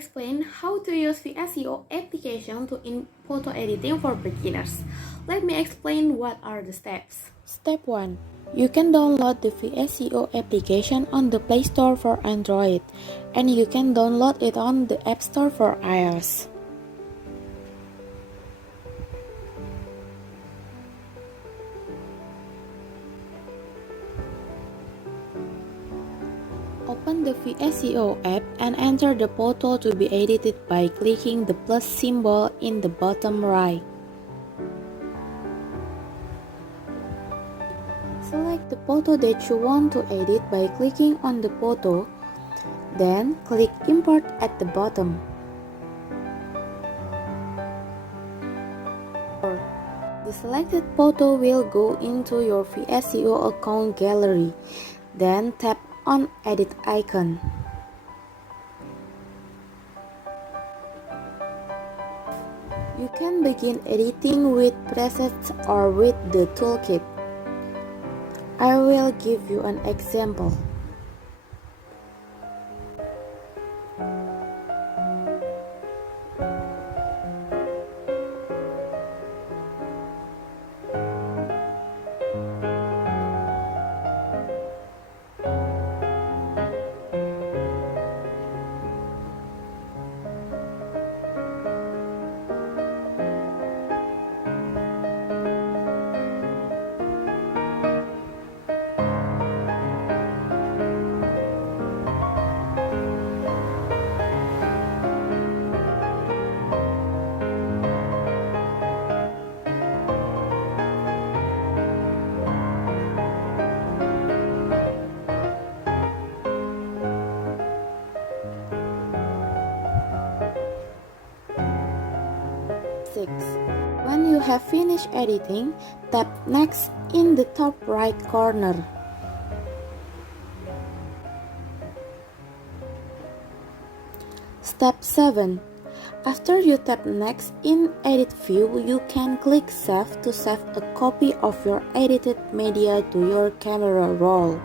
explain how to use Vsco application in photo editing for beginners. Let me explain what are the steps. Step 1. You can download the Vsco application on the Play Store for Android, and you can download it on the App Store for iOS. Open the Vsco app and enter the photo to be edited by clicking the plus symbol in the bottom right. Select the photo that you want to edit by clicking on the photo, then click Import at the bottom. The selected photo will go into your Vsco account gallery, then tap on Edit icon. You can begin editing with presets or with the toolkit. I will give you an example. When you have finished editing, tap Next in the top right corner. Step 7. After you tap Next in Edit View, you can click Save to save a copy of your edited media to your camera roll.